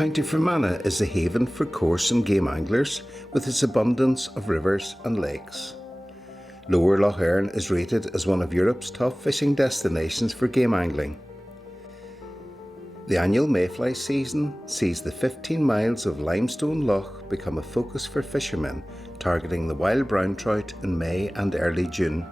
County Fermanagh is a haven for coarse and game anglers with its abundance of rivers and lakes. Lower Lough Erne is rated as one of Europe's top fishing destinations for game angling. The annual Mayfly season sees the 15 miles of limestone lough become a focus for fishermen targeting the wild brown trout in May and early June.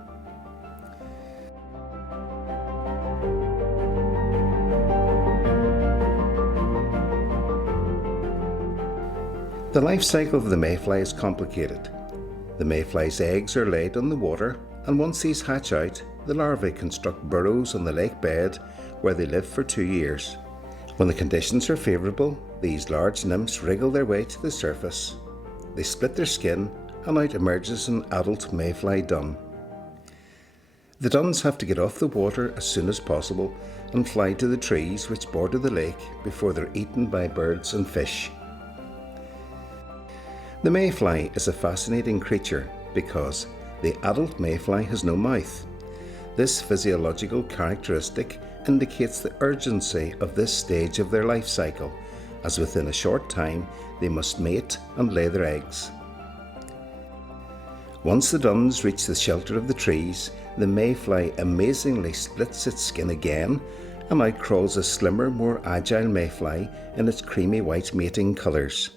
The life cycle of the mayfly is complicated. The mayfly's eggs are laid on the water, and once these hatch out, the larvae construct burrows on the lake bed where they live for 2 years. When the conditions are favourable, these large nymphs wriggle their way to the surface. They split their skin, and out emerges an adult mayfly dun. The duns have to get off the water as soon as possible and fly to the trees which border the lake before they're eaten by birds and fish. The mayfly is a fascinating creature because the adult mayfly has no mouth. This physiological characteristic indicates the urgency of this stage of their life cycle, as within a short time they must mate and lay their eggs. Once the duns reach the shelter of the trees, the mayfly amazingly splits its skin again, and out crawls a slimmer, more agile mayfly in its creamy white mating colours.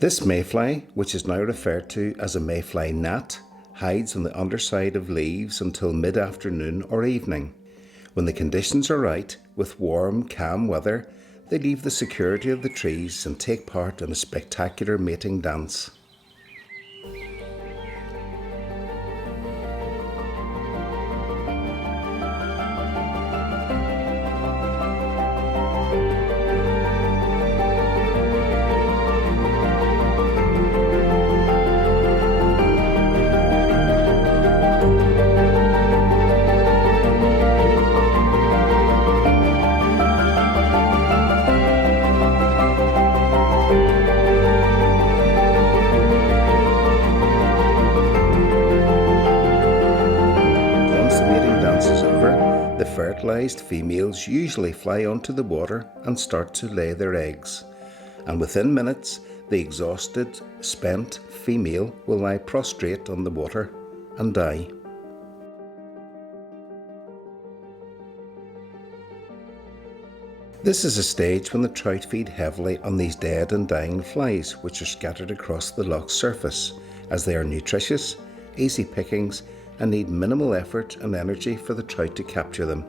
This mayfly, which is now referred to as a mayfly gnat, hides on the underside of leaves until mid-afternoon or evening. When the conditions are right, with warm, calm weather, they leave the security of the trees and take part in a spectacular mating dance. The fertilised females usually fly onto the water and start to lay their eggs, and within minutes the exhausted, spent female will lie prostrate on the water and die. This is a stage when the trout feed heavily on these dead and dying flies which are scattered across the loch's surface, as they are nutritious, easy pickings, and need minimal effort and energy for the trout to capture them.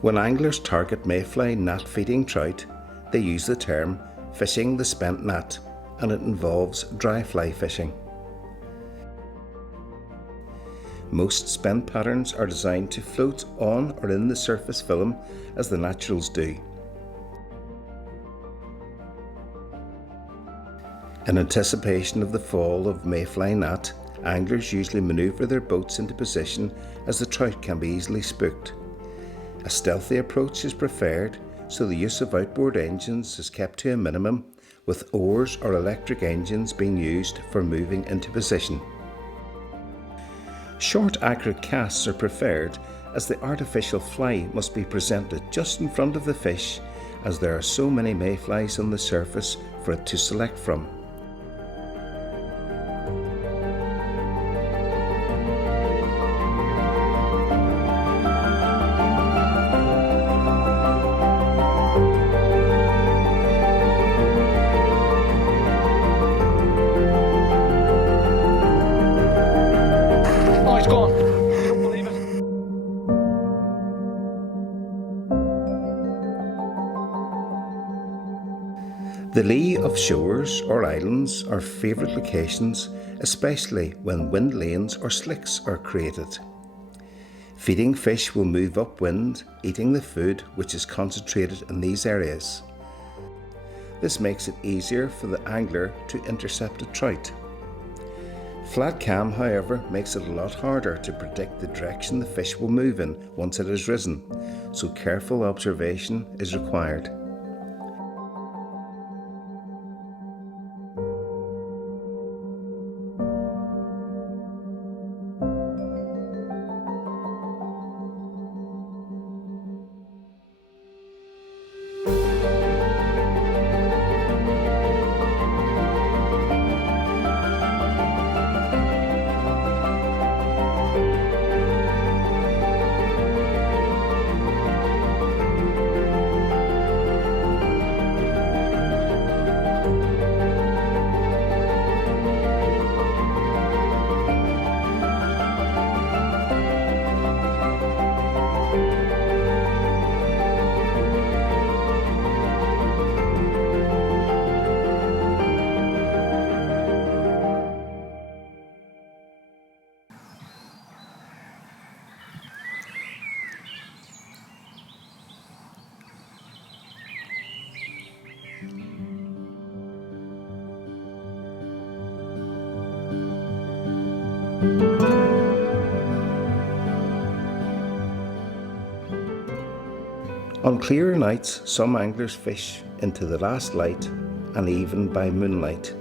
When anglers target mayfly gnat feeding trout, they use the term fishing the spent gnat, and it involves dry fly fishing. Most spent patterns are designed to float on or in the surface film as the naturals do. In anticipation of the fall of mayfly gnat, anglers usually manoeuvre their boats into position as the trout can be easily spooked. A stealthy approach is preferred, so the use of outboard engines is kept to a minimum, with oars or electric engines being used for moving into position. Short, accurate casts are preferred, as the artificial fly must be presented just in front of the fish, as there are so many mayflies on the surface for it to select from. Gone. I don't believe it. The lee of shores or islands are favourite locations, especially when wind lanes or slicks are created. Feeding fish will move upwind, eating the food which is concentrated in these areas. This makes it easier for the angler to intercept a trout. Flat cam, however, makes it a lot harder to predict the direction the fish will move in once it has risen, so careful observation is required. On clearer nights, some anglers fish into the last light and even by moonlight.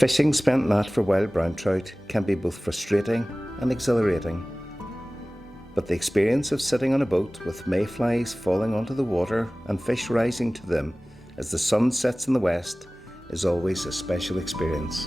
Fishing spent net for wild brown trout can be both frustrating and exhilarating. But the experience of sitting on a boat with mayflies falling onto the water and fish rising to them as the sun sets in the west is always a special experience.